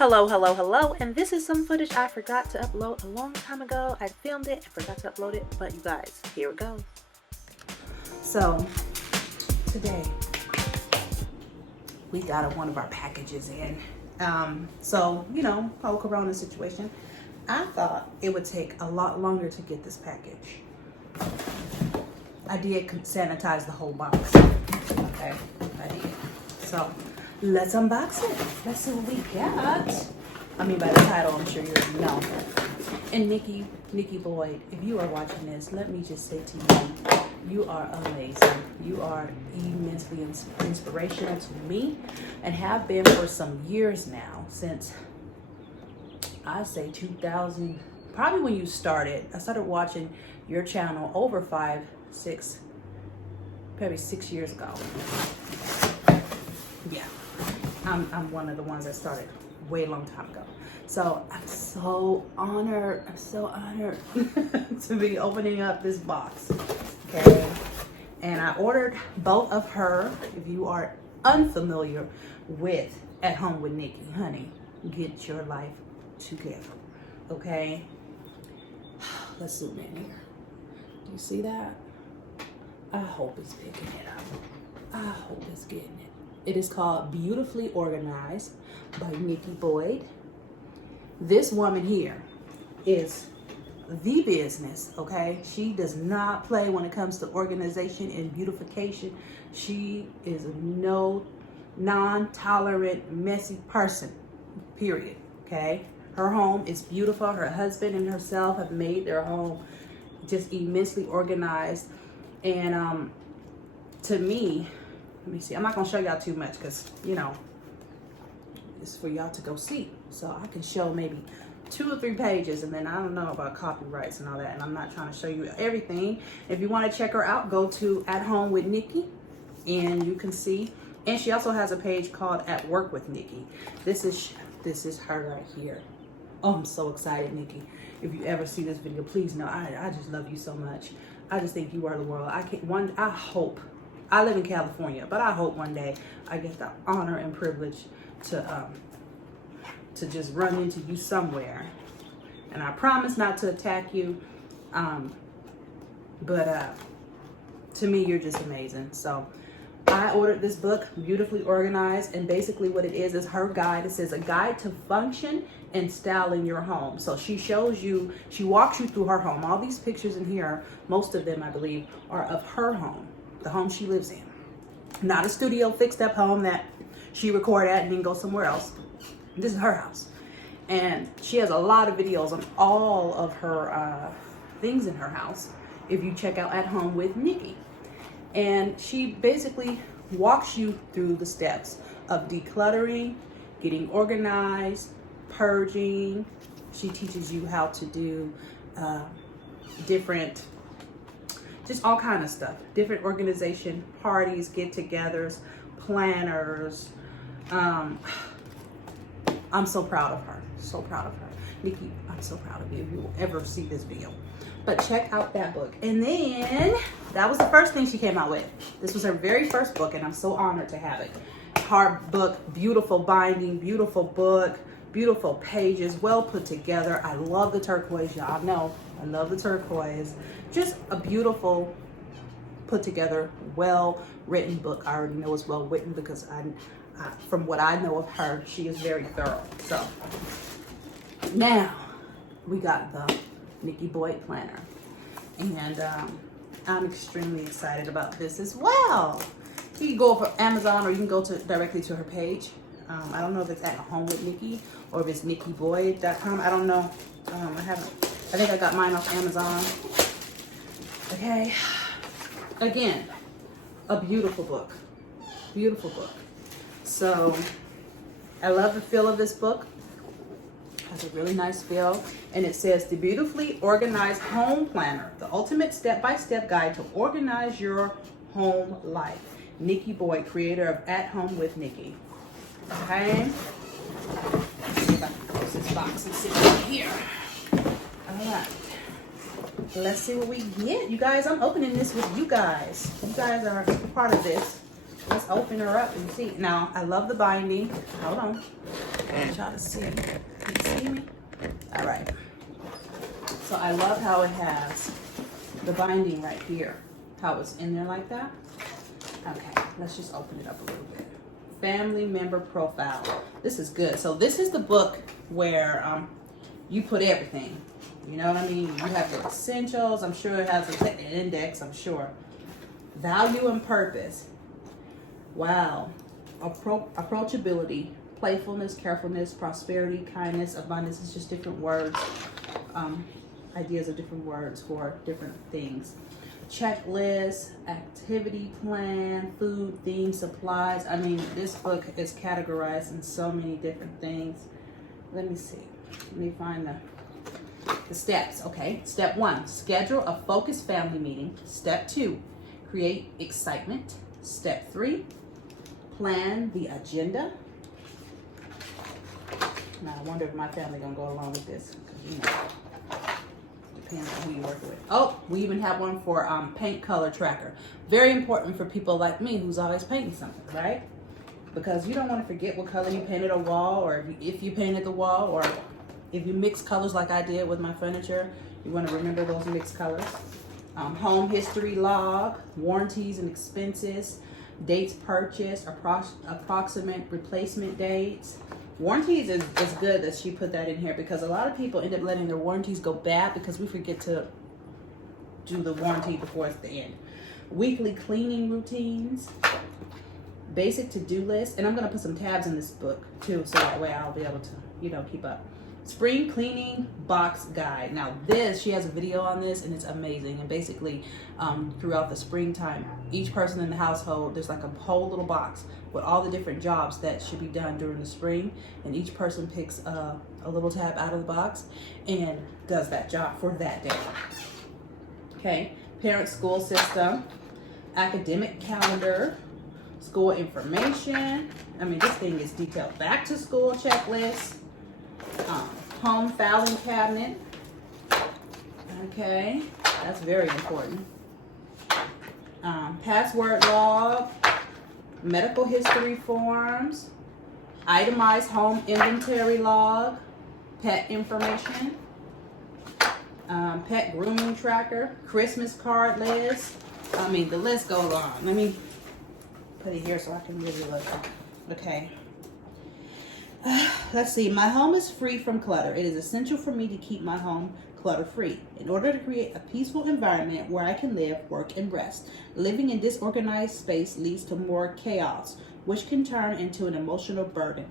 Hello, hello, hello, and this is some footage I forgot to upload a long time ago. I filmed it and forgot to upload it, but you guys, here it goes. So, today, we got one of our packages in. So, you know, whole corona situation. I thought it would take a lot longer to get this package. I did sanitize the whole box. Okay, I did. So, let's unbox it. Let's see what we got. I mean, by the title, I'm sure you already know. And Nikki Boyd, if you are watching this, let me just say to you, you are amazing. You are immensely inspirational to me and have been for some years now, since I say 2000, probably when you started. I started watching your channel over probably 6 years ago. Yeah. I'm one of the ones that started way long time ago. So I'm so honored. I'm so honored to be opening up this box. Okay. And I ordered both of her. If you are unfamiliar with At Home with Nikki, honey, get your life together. Okay. Let's zoom in here. Do you see that? I hope it's picking it up. I hope it's getting it. It is called Beautifully Organized by Nikki Boyd. This woman here is the business, okay? She does not play when it comes to organization and beautification. She is a non-tolerant, messy person, period, okay? Her home is beautiful. Her husband and herself have made their home just immensely organized. And to me, let me see. I'm not going to show y'all too much because, you know, it's for y'all to go see. So I can show maybe 2 or 3 pages, and then I don't know about copyrights and all that. And I'm not trying to show you everything. If you want to check her out, go to At Home with Nikki and you can see. And she also has a page called At Work with Nikki. This is her right here. Oh, I'm so excited, Nikki. If you ever see this video, please know I just love you so much. I just think you are the world. I hope. I live in California, but I hope one day I get the honor and privilege to just run into you somewhere. And I promise not to attack you, but to me, you're just amazing. So I ordered this book, Beautifully Organized, and basically what it is her guide. It says a guide to function and style in your home. So she shows you, she walks you through her home. All these pictures in here, most of them I believe, are of her home. The home she lives in. Not a studio fixed up home that she recorded at and then go somewhere else. This is her house. And she has a lot of videos on all of her things in her house if you check out At Home with Nikki. And she basically walks you through the steps of decluttering, getting organized, purging. She teaches you how to do different, just all kind of stuff, different organization, parties, get-togethers, planners. I'm so proud of her, so proud of her. Nikki, I'm so proud of you if you will ever see this video. But check out that book. And then, that was the first thing she came out with. This was her very first book, and I'm so honored to have it. Hard book, beautiful binding, beautiful book, beautiful pages, well put together. I love the turquoise, y'all know. I love the turquoise. Just a beautiful, put together, well written book. I already know it's well written because from what I know of her, she is very thorough. So now we got the Nikki Boyd planner, and I'm extremely excited about this as well. You can go over Amazon or you can go directly to her page. I don't know if it's At Home with Nikki or if it's NikkiBoyd.com. I don't know. I think I got mine off Amazon. Okay. Again, a beautiful book. Beautiful book. So, I love the feel of this book. It has a really nice feel. And it says, the Beautifully Organized Home Planner, the ultimate step-by-step guide to organize your home life. Nikki Boyd, creator of At Home with Nikki. Okay. Let's see if I can close this box and see what's here. All right. Let's see what we get. You guys, I'm opening this with you guys. You guys are part of this. Let's open her up and see. Now, I love the binding. Hold on. Try to see. Can you see me? All right. So I love how it has the binding right here. How it's in there like that. Okay, let's just open it up a little bit. Family member profile. This is good. So this is the book where you put everything. You know what I mean? You have your essentials. I'm sure it has an index, I'm sure. Value and purpose. Wow. Approachability, playfulness, carefulness, prosperity, kindness, abundance. It's just different words. Ideas of different words for different things. Checklist, activity plan, food, theme, supplies. I mean, this book is categorized in so many different things. Let me see. Let me find the steps. Okay. Step 1, schedule a focused family meeting. Step 2, create excitement. Step 3, plan the agenda. Now, I wonder if my family gonna go along with this. You know, depends on who you're working with. Oh, we even have one for paint color tracker. Very important for people like me who's always painting something, right? Because you don't want to forget what color you painted a wall, or if you painted the wall, or if you mix colors like I did with my furniture, you want to remember those mixed colors. Home history log, warranties and expenses, dates purchased, approximate replacement dates. Warranties is good that she put that in here, because a lot of people end up letting their warranties go bad because we forget to do the warranty before it's the end. Weekly cleaning routines, basic to-do list, and I'm going to put some tabs in this book too, so that way I'll be able to, you know, keep up. Spring cleaning box guide. Now this, she has a video on this and it's amazing. And basically throughout the springtime, each person in the household, there's like a whole little box with all the different jobs that should be done during the spring, and each person picks a little tab out of the box and does that job for that day. Okay, parent school system, academic calendar, school information. I mean, this thing is detailed. Back to school checklist, home filing cabinet. Okay, that's very important. Password log, medical history forms, itemized home inventory log, pet information, pet grooming tracker, Christmas card list. I mean, the list goes on. Let me put it here so I can really look. Okay. Let's see. My home is free from clutter. It is essential for me to keep my home clutter-free in order to create a peaceful environment where I can live, work, and rest. Living in disorganized space leads to more chaos, which can turn into an emotional burden.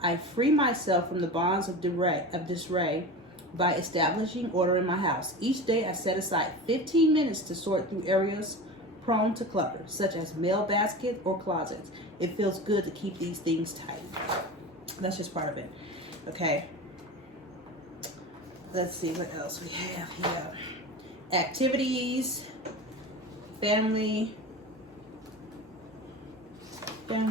I free myself from the bonds of disarray by establishing order in my house. Each day I set aside 15 minutes to sort through areas prone to clutter, such as mail baskets or closets. It feels good to keep these things tight. That's just part of it. Okay. Let's see what else we have here. Activities, family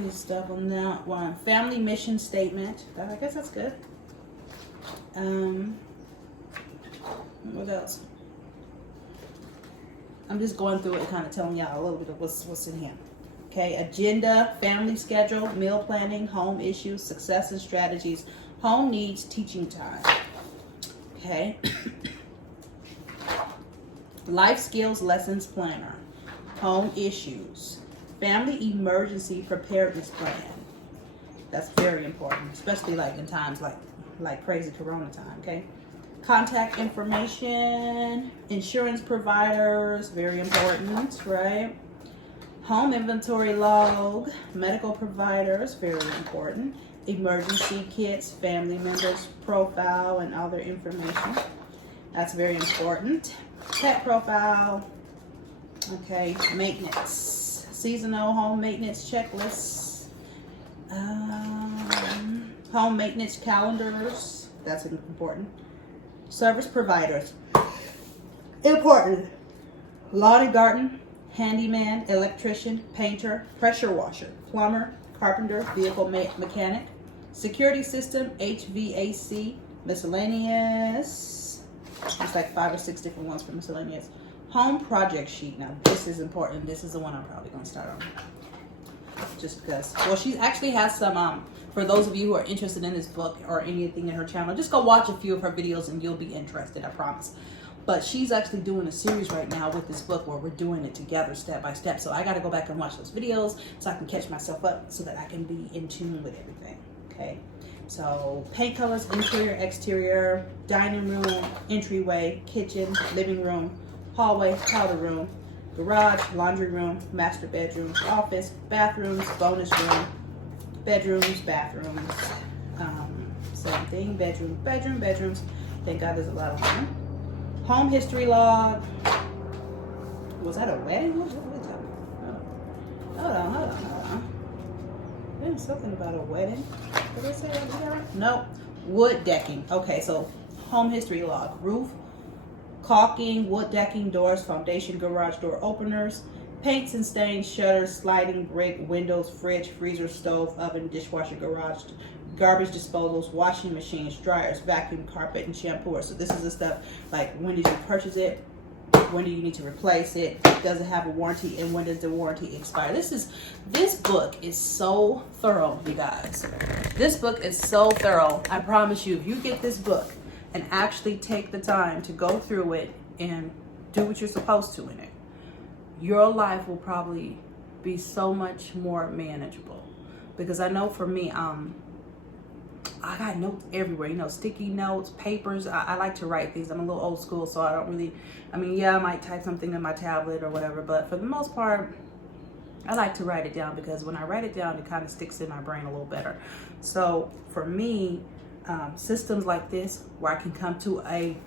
stuff on that one. Family mission statement. I guess that's good. What else? I'm just going through it and kind of telling y'all a little bit of what's in here. Okay, agenda, family schedule, meal planning, home issues, success and strategies, home needs, teaching time. Okay. Life skills lessons planner, home issues, family emergency preparedness plan. That's very important, especially like in times like crazy corona time. Okay. Contact information, insurance providers, very important, right? Home inventory log, medical providers, very important. Emergency kits, family members profile, and other information. That's very important. Pet profile. Okay, maintenance. Seasonal home maintenance checklists. Home maintenance calendars. That's important. Service providers. Important. Lawn and garden, handyman, electrician, painter, pressure washer, plumber, carpenter, vehicle mechanic, security system, HVAC, miscellaneous. There's like 5 or 6 different ones for miscellaneous. Home project sheet. Now this is important. This is the one I'm probably going to start on. Just because. Well, she actually has some for those of you who are interested in this book or anything in her channel, just go watch a few of her videos and you'll be interested, I promise. But she's actually doing a series right now with this book where we're doing it together step by step. So I got to go back and watch those videos so I can catch myself up so that I can be in tune with everything. Okay. So paint colors, interior, exterior, dining room, entryway, kitchen, living room, hallway, powder room, garage, laundry room, master bedroom, office, bathrooms, bonus room, bedrooms, bathrooms, same thing, bedrooms. Thank God there's a lot of them. Home history log. Was that a wedding? What are we talking about? Hold on. There's something about a wedding. Did I say that here? No. Wood decking. Okay, so home history log. Roof, caulking, wood decking, doors, foundation, garage door openers, paints and stains, shutters, sliding brick, windows, fridge, freezer, stove, oven, dishwasher, garage, garbage disposals, washing machines, dryers, vacuum, carpet, and shampooers. So this is the stuff like, when did you purchase it? When do you need to replace it? Does it have a warranty? And when does the warranty expire? This book is so thorough, you guys. This book is so thorough. I promise you, if you get this book and actually take the time to go through it and do what you're supposed to in it, your life will probably be so much more manageable. Because I know for me, I got notes everywhere, you know, sticky notes, papers. I like to write things. I'm a little old school, so I don't really, yeah, I might type something in my tablet or whatever, but for the most part, I like to write it down, because when I write it down, it kind of sticks in my brain a little better. So for me, systems like this, where I can come to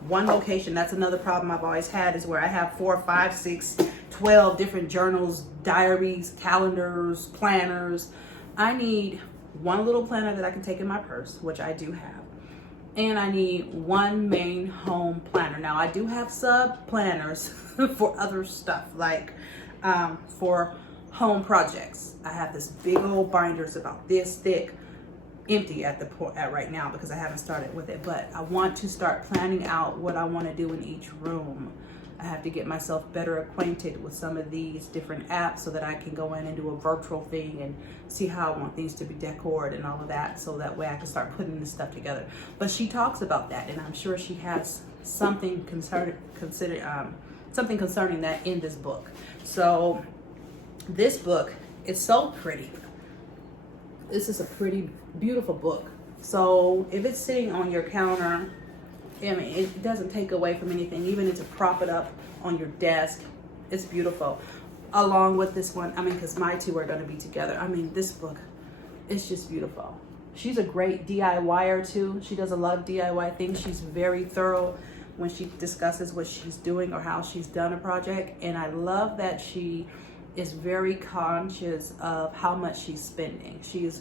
one location, that's another problem I've always had, is where I have 4, 5, 6, 12 different journals, diaries, calendars, planners. I need one little planner that I can take in my purse, which I do have. And I need one main home planner. Now, I do have sub planners for other stuff, like for home projects. I have this big old binders about this thick, empty at right now because I haven't started with it. But I want to start planning out what I want to do in each room. I have to get myself better acquainted with some of these different apps so that I can go in and do a virtual thing and see how I want things to be decorated and all of that, so that way I can start putting this stuff together. But she talks about that, and I'm sure she has something concerning that in this book. So this book is so pretty. This is a pretty, beautiful book. So if it's sitting on your counter, it doesn't take away from anything. Even to prop it up on your desk, it's beautiful. Along with this one, because my two are going to be together. This book, it's just beautiful. She's a great DIYer too. She does a lot of DIY things. She's very thorough when she discusses what she's doing or how she's done a project. And I love that she is very conscious of how much she's spending. She's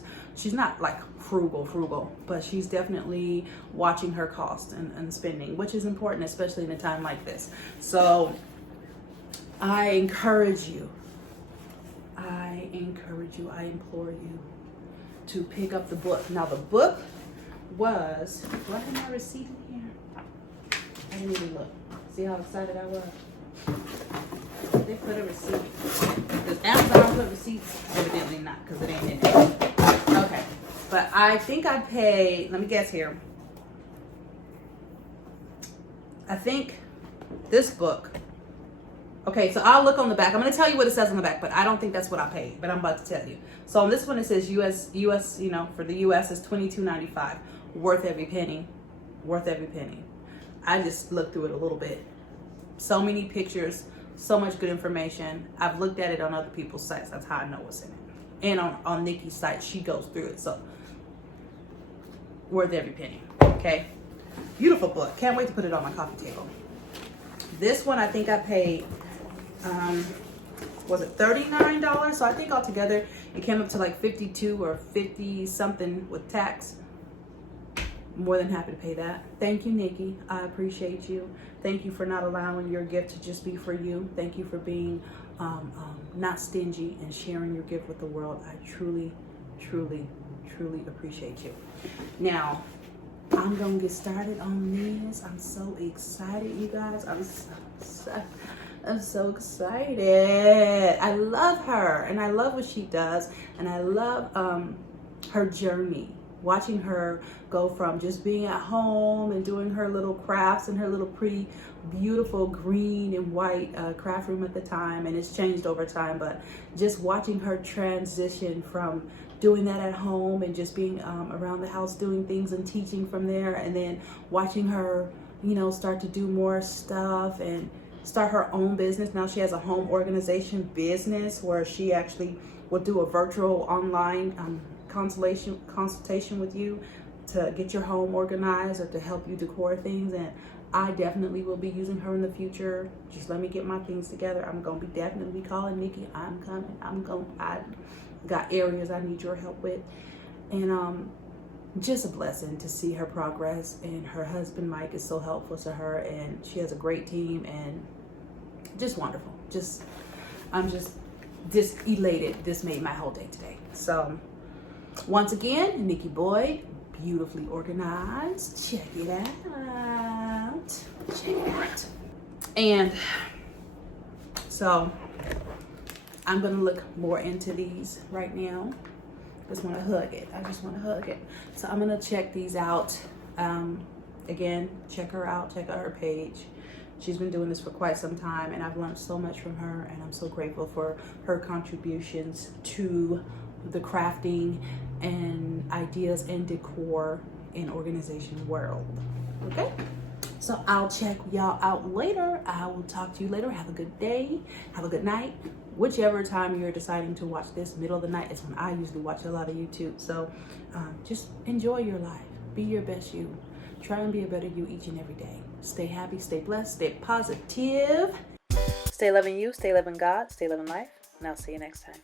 not like frugal, but she's definitely watching her cost and spending, which is important, especially in a time like this. So I encourage you, I implore you to pick up the book. Now the book was, do I have my receipt in here? I didn't even look. See how excited I was? They put a receipt. Does Amazon put receipts? Evidently not, because it ain't in there. Okay. But I think I paid, let me guess here. I think this book. Okay, so I'll look on the back. I'm going to tell you what it says on the back, but I don't think that's what I paid. But I'm about to tell you. So on this one, it says US, for the US is $22.95. Worth every penny. Worth every penny. I just looked through it a little bit. So many pictures. So much good information. I've looked at it on other people's sites. That's how I know what's in it. And on Nikki's site, she goes through it. So, worth every penny. Okay? Beautiful book. Can't wait to put it on my coffee table. This one, I think I paid, was it $39? So I think altogether, it came up to like 52 or 50 something with tax. More than happy to pay that. Thank you, Nikki. I appreciate you. Thank you for not allowing your gift to just be for you. Thank you for being not stingy and sharing your gift with the world. I truly, truly, truly appreciate you. Now, I'm going to get started on this. I'm so excited, you guys. I'm so excited. I love her, and I love what she does, and I love her journey. watching her go from just being at home and doing her little crafts in her little pretty beautiful green and white craft room at the time, and it's changed over time, but just watching her transition from doing that at home and just being around the house doing things and teaching from there, and then watching her, you know, start to do more stuff and start her own business. Now she has a home organization business where she actually will do a virtual online consultation with you to get your home organized or to help you decor things. And I definitely will be using her in the future. Just let me get my things together. I'm gonna be definitely calling Nikki. I'm coming. I got areas I need your help with. And just a blessing to see her progress, and her husband Mike is so helpful to her, and she has a great team, and just wonderful. I'm just elated. This made my whole day today. So once again, Nikki Boyd, beautifully organized. Check it out. Check it out. And so I'm gonna look more into these right now. Just want to hug it. I just want to hug it. So I'm gonna check these out. Again, check her out. Check out her page. She's been doing this for quite some time, and I've learned so much from her, and I'm so grateful for her contributions to the crafting and ideas and decor and organization world. Okay, so I'll check y'all out later. I will talk to you later. Have a good day. Have a good night. Whichever time you're deciding to watch this, middle of the night is when I usually watch a lot of YouTube. So just enjoy your life. Be your best you. Try and be a better you each and every day. Stay happy, stay blessed, stay positive. Stay loving you, stay loving God, stay loving life. And I'll see you next time.